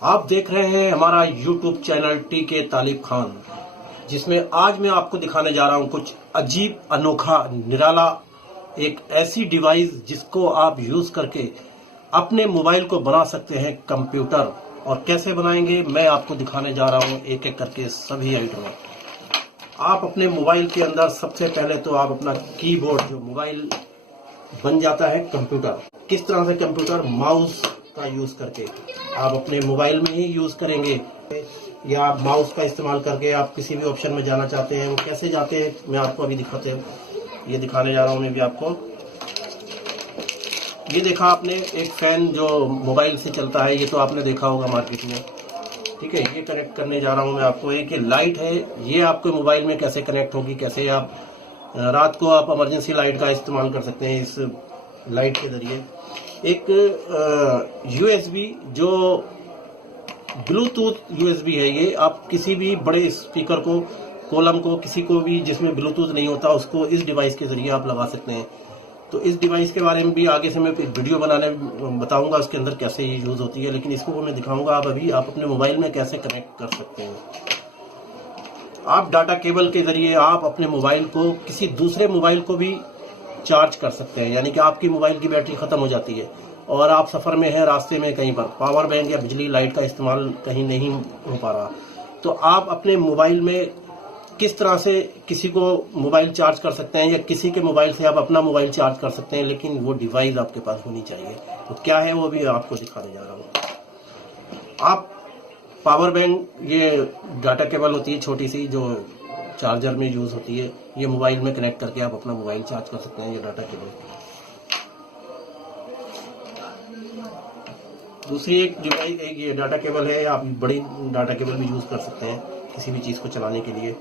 आप देख रहे हैं हमारा YouTube चैनल टी.के. तालिब खान, जिसमें आज मैं आपको दिखाने जा रहा हूं कुछ अजीब, अनोखा, निराला एक ऐसी डिवाइस जिसको आप यूज करके अपने मोबाइल को बना सकते हैं कंप्यूटर। और कैसे बनाएंगे मैं आपको दिखाने जा रहा हूं एक एक करके सभी आइटम। आप अपने मोबाइल के अंदर सबसे पहले तो आप अपना कीबोर्ड, जो मोबाइल बन जाता है कंप्यूटर, किस तरह से कंप्यूटर माउस का यूज करके आप अपने मोबाइल में ही यूज करेंगे, या आप माउस का इस्तेमाल करके आप किसी भी ऑप्शन में जाना चाहते हैं, वो कैसे जाते हैं मैं आपको अभी ये दिखाने जा रहा हूँ मैं भी आपको। ये देखा आपने एक फैन जो मोबाइल से चलता है, ये तो आपने देखा होगा मार्केट में, ठीक है। ये कनेक्ट करने जा रहा हूँ मैं आपको। एक लाइट है, ये आपके मोबाइल में कैसे कनेक्ट होगी, कैसे आप रात को आप इमरजेंसी लाइट का इस्तेमाल कर सकते हैं इस लाइट के जरिए। एक यूएसबी, जो ब्लूटूथ यूएसबी है, ये आप किसी भी बड़े स्पीकर को, कॉलम को, किसी को भी जिसमें ब्लूटूथ नहीं होता उसको इस डिवाइस के जरिए आप लगा सकते हैं। तो इस डिवाइस के बारे में भी आगे से मैं वीडियो बनाने बताऊंगा उसके अंदर कैसे ये यूज होती है, लेकिन इसको मैं दिखाऊंगा आप अभी आप अपने मोबाइल में कैसे कनेक्ट कर सकते हैं। आप डाटा केबल के जरिए आप अपने मोबाइल को किसी दूसरे मोबाइल को भी चार्ज कर सकते हैं। यानी कि आपकी मोबाइल की बैटरी खत्म हो जाती है और आप सफर में हैं, रास्ते में कहीं पर पावर बैंक या बिजली लाइट का इस्तेमाल कहीं नहीं हो पा रहा, तो आप अपने मोबाइल में किस तरह से किसी को मोबाइल चार्ज कर सकते हैं, या किसी के मोबाइल से आप अपना मोबाइल चार्ज कर सकते हैं, लेकिन वो डिवाइस आपके पास होनी चाहिए। तो क्या है वो भी आपको दिखाने जा रहा हूँ। आप पावर बैंक, ये डाटा केबल होती है छोटी सी जो चार्जर में यूज होती है, ये मोबाइल में कनेक्ट करके आप अपना मोबाइल चार्ज कर सकते हैं। ये डाटा केबल। दूसरी एक डिवाइस, एक ये डाटा केबल है, आप बड़ी डाटा केबल भी यूज कर सकते हैं किसी भी चीज को चलाने के लिए।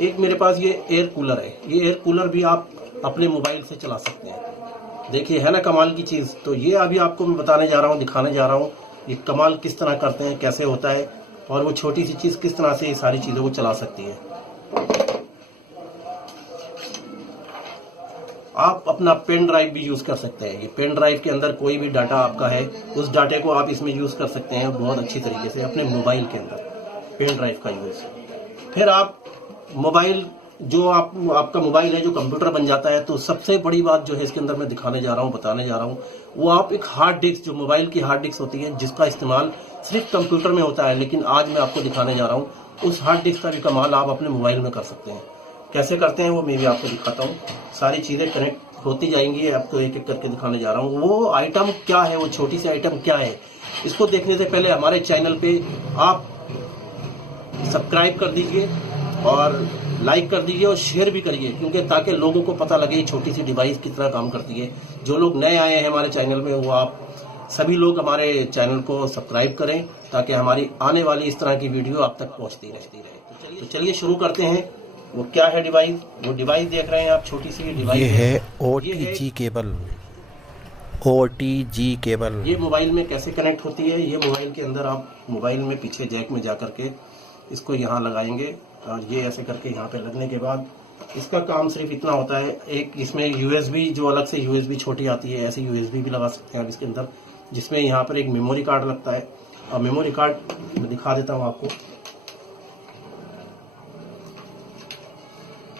एक मेरे पास ये एयर कूलर है, ये एयर कूलर भी आप अपने मोबाइल से चला सकते हैं। देखिए है ना कमाल की चीज। तो ये अभी आपको मैं बताने जा रहा हूँ, दिखाने जा रहा हूँ ये कमाल किस तरह करते हैं, कैसे होता है, और वो छोटी सी चीज किस तरह से ये सारी चीजों को चला सकती है। आप अपना पेन ड्राइव भी यूज कर सकते हैं। ये पेन ड्राइव के अंदर कोई भी डाटा आपका है, उस डाटे को आप इसमें यूज कर सकते हैं बहुत अच्छी तरीके से अपने मोबाइल के अंदर, पेन ड्राइव का यूज। फिर आप मोबाइल, जो आपका मोबाइल है जो कंप्यूटर बन जाता है, तो सबसे बड़ी बात जो है इसके अंदर मैं दिखाने जा रहा हूँ, बताने जा रहा हूँ, वो आप एक हार्ड डिस्क, जो मोबाइल की हार्ड डिस्क होती है जिसका इस्तेमाल सिर्फ कंप्यूटर में होता है, लेकिन आज मैं आपको दिखाने जा रहा हूँ उस हार्ड डिस्क का भी कमाल आप अपने मोबाइल में कर सकते हैं। कैसे करते हैं वो मैं भी आपको दिखाता हूँ। सारी चीजें कनेक्ट होती जाएंगी, आपको एक एक करके दिखाने जा रहा हूँ। वो आइटम क्या है, वो छोटी सी आइटम क्या है, इसको देखने से पहले हमारे चैनल पे आप सब्सक्राइब कर दीजिए और लाइक कर दीजिए और शेयर भी करिए, क्योंकि ताकि लोगों को पता लगे ये छोटी सी डिवाइस किस तरह काम करती है। जो लोग नए आए हैं हमारे चैनल में, वो आप सभी लोग हमारे चैनल को सब्सक्राइब करें, ताकि हमारी आने वाली इस तरह की वीडियो आप तक पहुंचती रहे। तो चलिए शुरू करते हैं। वो क्या है डिवाइस, वो डिवाइस देख रहे हैं आप, छोटी सी डिवाइस ये है OTG केबल। OTG केबल ये मोबाइल में कैसे कनेक्ट होती है। ये मोबाइल के अंदर आप मोबाइल में पीछे जैक में जा करके इसको यहाँ लगाएंगे, और ये ऐसे करके यहाँ पे लगने के बाद इसका काम सिर्फ इतना होता है, एक इसमें यूएसबी, जो अलग से यूएसबी छोटी आती है, ऐसे यूएसबी भी लगा सकते हैं आप इसके अंदर, जिसमें यहाँ पर एक मेमोरी कार्ड लगता है। और मेमोरी कार्ड मैं दिखा देता हूँ आपको।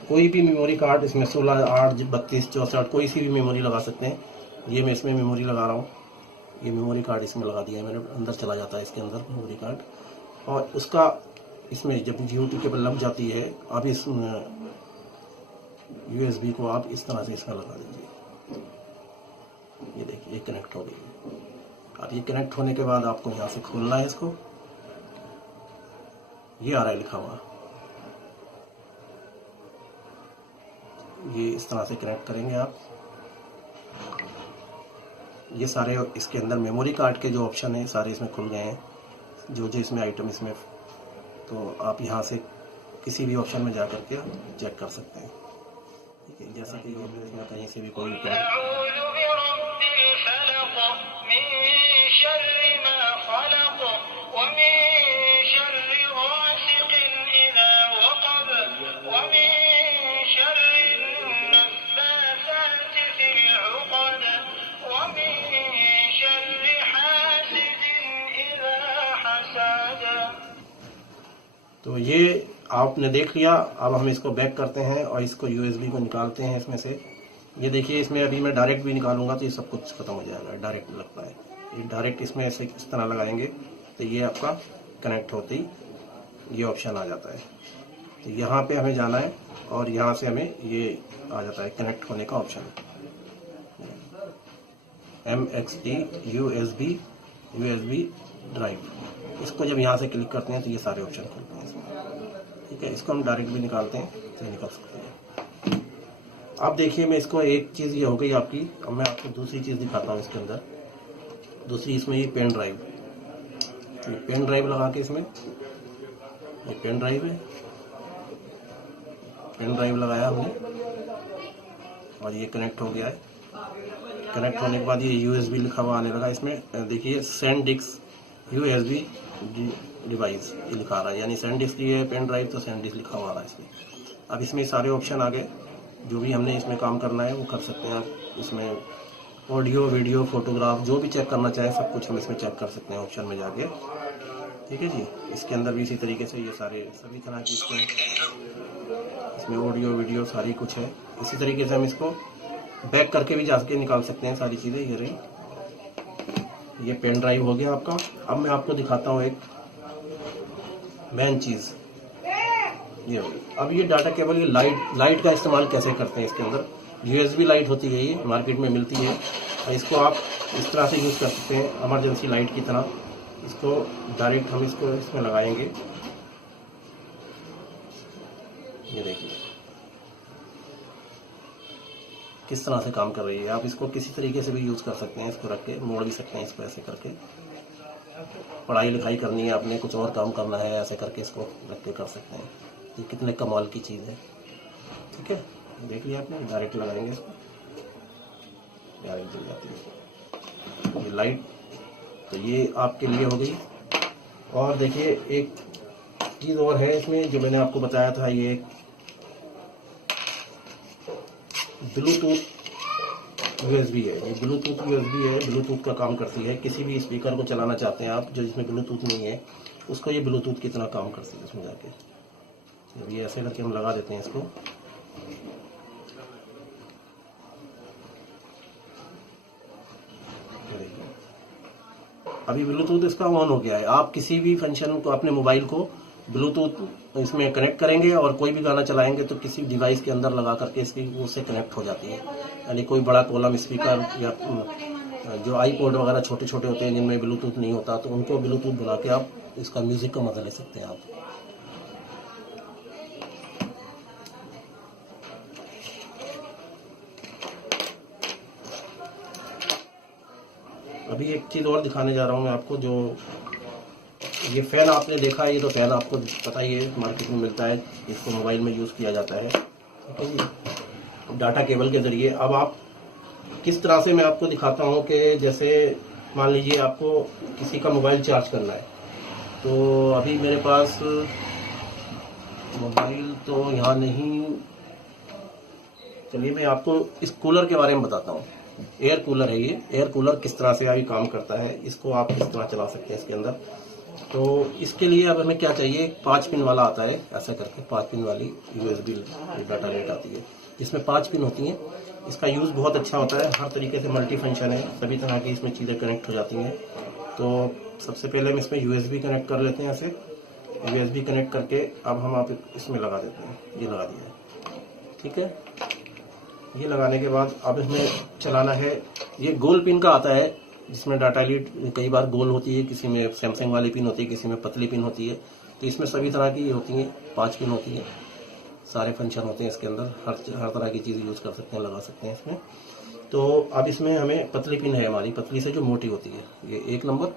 कोई भी मेमोरी कार्ड इसमें 16, 8, 32, 64 कोई सी भी मेमोरी लगा सकते हैं। ये मैं इसमें मेमोरी लगा रहा हूँ, ये मेमोरी कार्ड इसमें लगा दिया है मैंने, अंदर चला जाता है इसके अंदर मेमोरी कार्ड। और उसका इसमें जब यूटी केबल लग जाती है, आप इस यूएसबी को आप इस तरह से इसमें लगा दीजिए। ये देखिए ये कनेक्ट हो गई। अब ये कनेक्ट होने के बाद आपको यहाँ से खोलना है इसको, ये आ रहा है लिखा हुआ, ये इस तरह से कनेक्ट करेंगे आप। ये सारे इसके अंदर मेमोरी कार्ड के जो ऑप्शन है सारे इसमें खुल गए हैं, जो जो इसमें आइटम इसमें, तो आप यहाँ से किसी भी ऑप्शन में जा करके चेक कर सकते हैं। ठीक है, जैसा कि ये कहीं से भी कोई तो ये आपने देख लिया। अब हम इसको बैक करते हैं और इसको USB को निकालते हैं इसमें से। ये देखिए, इसमें अभी मैं डायरेक्ट भी निकालूंगा तो ये सब कुछ खत्म हो जाएगा। डायरेक्ट लगता है, ये डायरेक्ट इसमें ऐसे इस तरह लगाएंगे तो ये आपका कनेक्ट होते ही ये ऑप्शन आ जाता है। तो यहाँ पे हमें जाना है और यहाँ से हमें ये आ जाता है कनेक्ट होने का ऑप्शन, MXT USB ड्राइव। इसको जब यहाँ से क्लिक करते हैं तो ये सारे ऑप्शन खुलते हैं इसमें। ठीक है, इसको हम डायरेक्ट भी निकालते हैं तो निकाल सकते हैं। अब देखिए, मैं इसको एक चीज़ ये हो गई आपकी। अब मैं आपको दूसरी चीज़ दिखाता हूँ इसके अंदर। दूसरी इसमें ये पेन ड्राइव, ये पेन ड्राइव लगा के इसमें, ये पेन ड्राइव है, पेन ड्राइव लगाया हमने और ये कनेक्ट हो गया है। कनेक्ट होने के बाद ये USB लिखा हुआ आने लगा इसमें। देखिए, सेंड डिस्क USB डिवाइस ये लिखा रहा है, यानी सेंड डिस्क ये पेन ड्राइव तो सेंड डिस्क लिखा हुआ रहा है इसमें। अब इसमें सारे ऑप्शन आ गए, जो भी हमने इसमें काम करना है वो कर सकते हैं आप। इसमें ऑडियो, वीडियो, फोटोग्राफ जो भी चेक करना चाहे सब कुछ हम इसमें चेक कर सकते हैं ऑप्शन में जाके। ठीक है जी, इसके अंदर भी इसी तरीके से ये सारे सभी तरह की इसमें ऑडियो, वीडियो सारी कुछ है। इसी तरीके से हम इसको बैक करके भी जाके निकाल सकते हैं सारी चीज़ें। ये रही, ये पेन ड्राइव हो गया आपका। अब मैं आपको दिखाता हूँ एक मेन चीज़, ये होगी। अब ये डाटा केबल, ये लाइट का इस्तेमाल कैसे करते हैं इसके अंदर। USB लाइट होती है, ये मार्केट में मिलती है। इसको आप इस तरह से यूज़ कर सकते हैं, इमरजेंसी लाइट की तरह। इसको डायरेक्ट हम इसको इसमें लगाएंगे। ये देखिए किस तरह से काम कर रही है। आप इसको किसी तरीके से भी यूज़ कर सकते हैं, इसको रख के मोड़ भी सकते हैं इसको ऐसे करके। पढ़ाई लिखाई करनी है आपने, कुछ और काम करना है, ऐसे करके इसको रख के कर सकते हैं। ये कितने कमाल की चीज़ है। ठीक है, देख लिया आपने। डायरेक्ट लगाएंगे इसको, डायरेक्ट जल जाती है ये लाइट। तो ये आपके लिए हो गई। और देखिए, एक चीज़ और है इसमें जो मैंने आपको बताया था, ये ब्लूटूथ USB है। ये ब्लूटूथ USB है, ब्लूटूथ का काम करती है। किसी भी स्पीकर को चलाना चाहते हैं आप जो जिसमें ब्लूटूथ नहीं है, उसको ये ब्लूटूथ की तरह काम करती है इसमें जाके। अब ये ऐसे करके हम लगा देते हैं इसको। अभी ब्लूटूथ इसका ऑन हो गया है। आप किसी भी फंक्शन को, अपने मोबाइल को ब्लूटूथ इसमें कनेक्ट करेंगे और कोई भी गाना चलाएंगे तो किसी डिवाइस के अंदर लगा करके इसकी उससे कनेक्ट हो जाती है। यानी कोई बड़ा कॉलम स्पीकर या जो आईपॉड वगैरह छोटे छोटे होते हैं जिनमें ब्लूटूथ नहीं होता, तो उनको ब्लूटूथ बुला के आप इसका म्यूजिक का मजा ले सकते हैं आप। अभी एक चीज़ और दिखाने जा रहा हूँ मैं आपको। जो ये फ़ैन आपने देखा है, ये तो फ़ैन आपको पता ही है, मार्केट में मिलता है। इसको मोबाइल में यूज़ किया जाता है। ठीक है जी, डाटा केबल के ज़रिए। अब आप किस तरह से, मैं आपको दिखाता हूँ कि जैसे मान लीजिए आपको किसी का मोबाइल चार्ज करना है, तो अभी मेरे पास मोबाइल तो यहाँ नहीं। चलिए मैं आपको इस कूलर के बारे में बताता हूँ। एयर कूलर है ये। एयर कूलर किस तरह से अभी काम करता है, इसको आप किस तरह चला सकते हैं इसके अंदर। तो इसके लिए अब हमें क्या चाहिए, 5 पिन वाला आता है ऐसा करके, 5 पिन वाली USB डाटा रेट आती है जिसमें 5 पिन होती हैं। इसका यूज़ बहुत अच्छा होता है, हर तरीके से मल्टी फंक्शन है, सभी तरह की इसमें चीज़ें कनेक्ट हो जाती हैं। तो सबसे पहले हम इसमें USB कनेक्ट कर लेते हैं ऐसे। USB कनेक्ट करके अब हम आप इसमें लगा देते हैं। ये लगा दिया है। ठीक है, ये लगाने के बाद अब इसमें चलाना है। ये गोल पिन का आता है जिसमें डाटा लीड कई बार गोल होती है, किसी में सैमसंग वाली पिन होती है, किसी में पतली पिन होती है। तो इसमें सभी तरह की होती हैं, 5 पिन होती है, सारे फंक्शन होते हैं इसके अंदर। हर तरह की चीज़ यूज़ कर सकते हैं, लगा सकते हैं इसमें। तो अब इसमें हमें पतली पिन है हमारी, पतली से जो मोटी होती है, ये 1 नंबर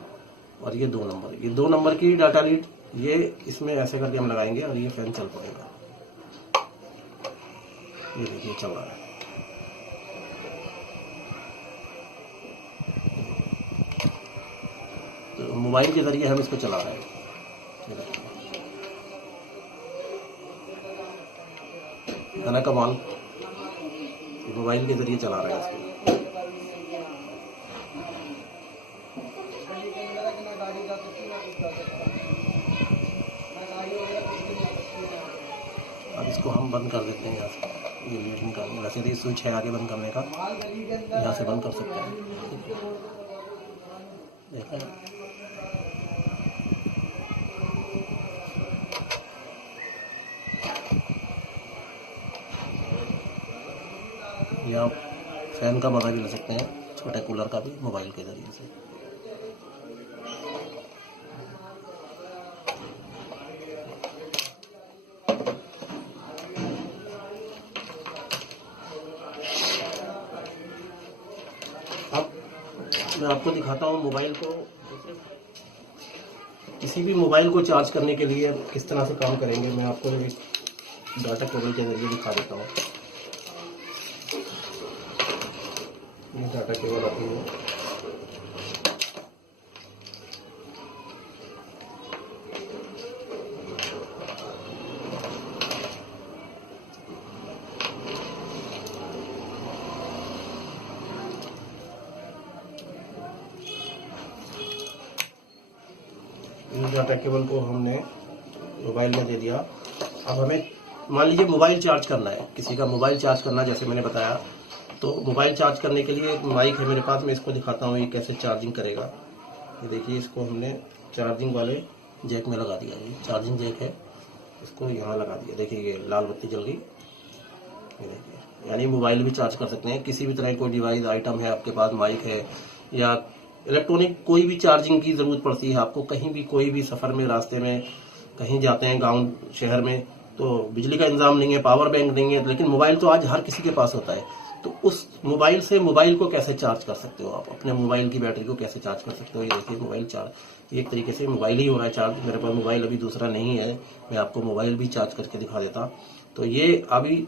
और ये 2 नंबर। ये 2 नंबर की डाटा लीड ये इसमें ऐसे करके हम लगाएंगे और ये फैन चल पड़ेगा। ये देखिए चल रहा है। तो मोबाइल के जरिए हम इसको चला रहे हैं। है ना कमाल, मोबाइल के जरिए चला रहे हैं इसको। इसको हम बंद कर देते हैं यहाँ से। ये लीड निकालने वैसे तो स्विच है आगे बंद करने का, यहाँ से बंद कर सकते हैं। देखा या फैन का मजा भी ले सकते हैं, छोटे कूलर का भी मोबाइल के जरिए से। अब मैं आपको दिखाता हूँ मोबाइल को, किसी भी मोबाइल को चार्ज करने के लिए किस तरह से काम करेंगे। मैं आपको एक डाटा केबल के जरिए दिखा देता हूँ। ये डाटा केबल आती है, इस डाटा केबल को हमने मोबाइल में दे दिया। अब हमें मान लीजिए मोबाइल चार्ज करना है, किसी का मोबाइल चार्ज करना है, जैसे मैंने बताया। तो मोबाइल चार्ज करने के लिए एक माइक है मेरे पास, मैं इसको दिखाता हूँ ये कैसे चार्जिंग करेगा। ये देखिए, इसको हमने चार्जिंग वाले जैक में लगा दिया। ये चार्जिंग जैक है, इसको यहाँ लगा दिया। देखिए ये लाल बत्ती जल गई। ये देखिए, यानी मोबाइल भी चार्ज कर सकते हैं। किसी भी तरह कोई डिवाइस आइटम है आपके पास, माइक है या इलेक्ट्रॉनिक कोई भी चार्जिंग की ज़रूरत पड़ती है आपको, कहीं भी कोई भी सफ़र में, रास्ते में कहीं जाते हैं गांव शहर में, तो बिजली का इंतजाम नहीं है, पावर बैंक नहीं है, लेकिन मोबाइल तो आज हर किसी के पास होता है। तो उस मोबाइल से मोबाइल को कैसे चार्ज कर सकते हो आप, अपने मोबाइल की बैटरी को कैसे चार्ज कर सकते हो। ये देखिए मोबाइल चार्ज, एक तरीके से मोबाइल ही हो रहा है चार्ज। मेरे पास मोबाइल अभी दूसरा नहीं है, मैं आपको मोबाइल भी चार्ज करके दिखा देता। तो ये अभी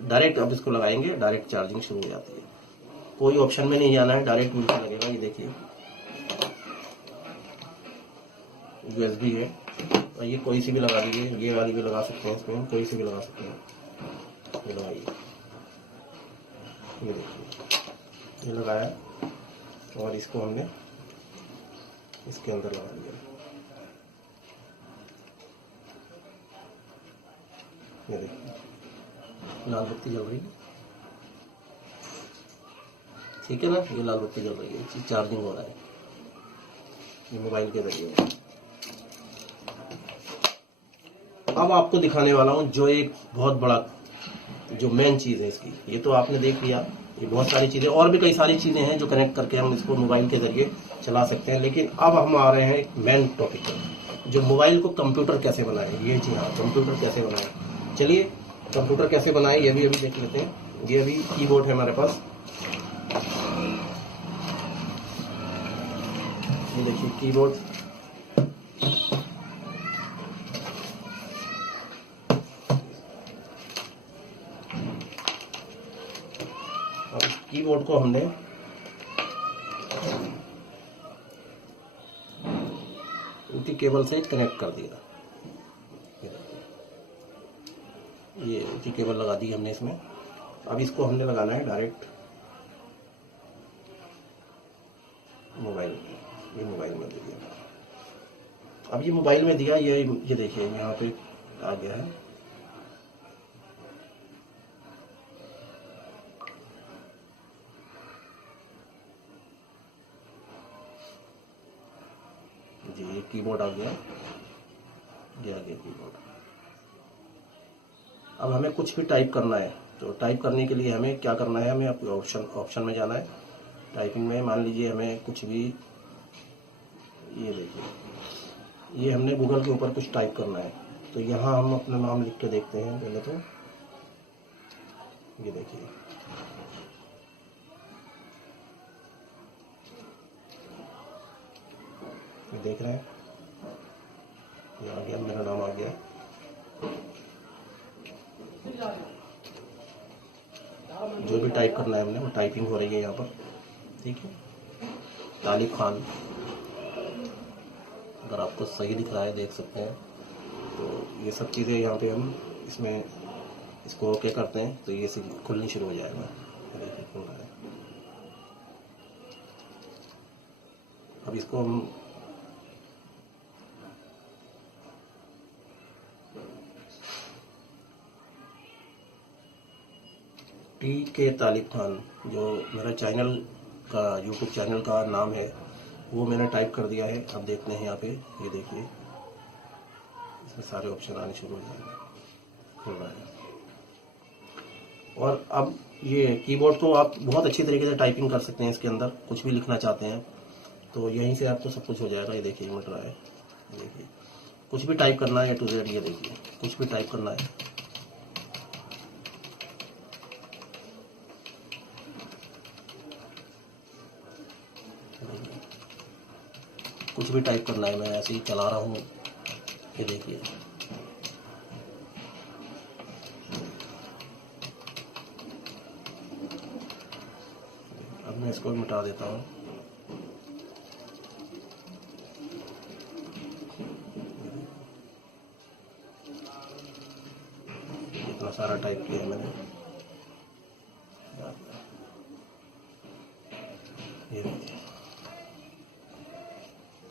डायरेक्ट, अब इसको लगाएंगे डायरेक्ट चार्जिंग शुरू हो जाती है। कोई ऑप्शन में नहीं जाना है, डायरेक्ट बिल्कुल लगेगा। ये देखिए USB है, और ये कोई सी भी लगा दीजिए, ये वाली भी लगा सकते हैं, इसमें कोई सी भी लगा सकते हैं। ये लगाइए, ये देखिए ये लगाया, और इसको हमने इसके अंदर लगा दिया। ये देखिए लाल बत्ती जल रही है, ठीक है ना, ये लाल बत्ती जल रही है, चार्जिंग हो रहा है ये मोबाइल के जरिए। अब आपको दिखाने वाला हूँ जो एक बहुत बड़ा, जो मेन चीज़ है इसकी। ये तो आपने देख लिया, ये बहुत सारी चीज़ें, और भी कई सारी चीज़ें हैं जो कनेक्ट करके हम इसको मोबाइल के जरिए चला सकते हैं। लेकिन अब हम आ रहे हैं एक मेन टॉपिक पर, जो मोबाइल को कंप्यूटर कैसे बनाए। ये जी हाँ, कंप्यूटर कैसे बनाए। चलिए कंप्यूटर कैसे बनाए ये भी अभी देख लेते हैं। ये अभी कीबोर्ड है हमारे पास, ये देखिए कीबोर्ड। और इस कीबोर्ड को हमने उनकी केबल से कनेक्ट कर दिया। ये उनकी केबल लगा दी हमने इसमें। अब इसको हमने लगाना है डायरेक्ट मोबाइल में। ये मोबाइल में दे दिया। अब ये मोबाइल में दिया, ये देखिए यहाँ पे आ गया है। जी ये कीबोर्ड आ गया, ये आ गया कीबोर्ड। अब हमें कुछ भी टाइप करना है, तो टाइप करने के लिए हमें क्या करना है, हमें ऑप्शन में जाना है। टाइपिंग में मान लीजिए हमें कुछ भी, ये देखिए ये हमने गूगल के ऊपर कुछ टाइप करना है, तो यहाँ हम अपना नाम लिख के देखते हैं पहले तो। ये देखिए ये देख रहे हैं, ये आ गया, मेरा नाम आ गया। जो भी टाइप करना है हमने, वो टाइपिंग हो रही है यहाँ पर, ठीक है। तालिब खान, अगर आपको सही दिख रहा है देख सकते हैं। तो ये सब चीज़ें यहाँ पे हम इसमें इसको ओके करते हैं, तो ये खुलनी शुरू हो जाएगा। देखिए खुल रहा है। अब इसको हम TK तालिब खान, जो मेरा चैनल का यूट्यूब चैनल का नाम है, वो मैंने टाइप कर दिया है। अब देखते हैं यहाँ पे, ये देखिए इसमें सारे ऑप्शन आने शुरू हो जाएंगे, खुल रहा है। और अब ये कीबोर्ड को आप बहुत अच्छी तरीके से टाइपिंग कर सकते हैं। इसके अंदर कुछ भी लिखना चाहते हैं तो यहीं से आपको सब कुछ हो जाएगा। ये देखिए मिट रहा है, देखिए कुछ भी टाइप करना है A to Z, ये देखिए कुछ भी टाइप करना है। कुछ भी टाइप करना है, मैं ऐसे ही चला रहा हूँ, ये देखिए। अब मैं इसको मिटा देता हूँ। इतना सारा टाइप किया है मैंने, ये देखिए।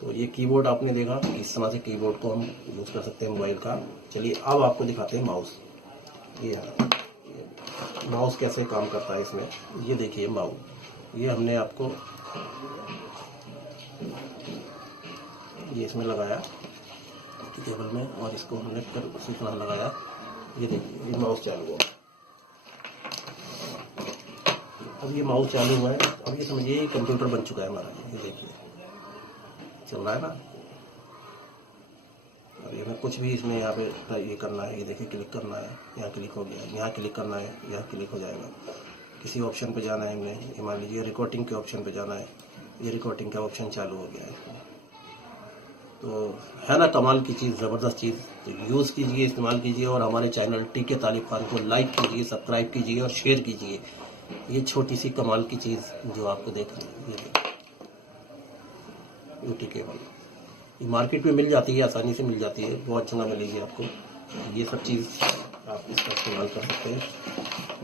तो ये कीबोर्ड आपने देखा, इस तरह से कीबोर्ड को हम यूज़ कर सकते हैं मोबाइल का। चलिए अब आपको दिखाते हैं माउस। ये माउस कैसे काम करता है इसमें, ये देखिए माउस, ये हमने आपको ये इसमें लगाया केबल में, और इसको हमने फिर उसी तरह लगाया। ये देखिए ये माउस चालू हुआ। अब ये माउस चालू हुआ है, अब ये समझिए कंप्यूटर बन चुका है हमारा। ये देखिए चल रहा है ना। और ये मैं कुछ भी इसमें यहाँ पे ये करना है, ये देखिए क्लिक करना है, यहाँ क्लिक हो गया, यहाँ क्लिक करना है, यहाँ क्लिक हो जाएगा। किसी ऑप्शन पे जाना है हमें, ये मान लीजिए रिकॉर्डिंग के ऑप्शन पे जाना है, ये रिकॉर्डिंग का ऑप्शन चालू हो गया है। तो है ना कमाल की चीज़, ज़बरदस्त चीज़। तो यूज़ कीजिए, इस्तेमाल कीजिए, और हमारे चैनल TK तालिब खान को लाइक कीजिए, सब्सक्राइब कीजिए और शेयर कीजिए। ये छोटी सी कमाल की चीज़ जो आपको देख रहे हैं, ये TK केबल, ये मार्केट में मिल जाती है, आसानी से मिल जाती है, बहुत जगह मिलेगी आपको। ये सब चीज़ आप इसका इस्तेमाल कर सकते हैं।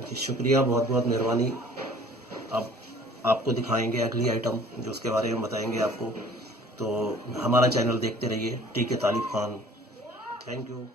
जी शुक्रिया, बहुत बहुत मेहरबानी। अब आपको दिखाएंगे अगली आइटम, जो उसके बारे में बताएंगे आपको। तो हमारा चैनल देखते रहिए, TK Talib Khan. Thank you.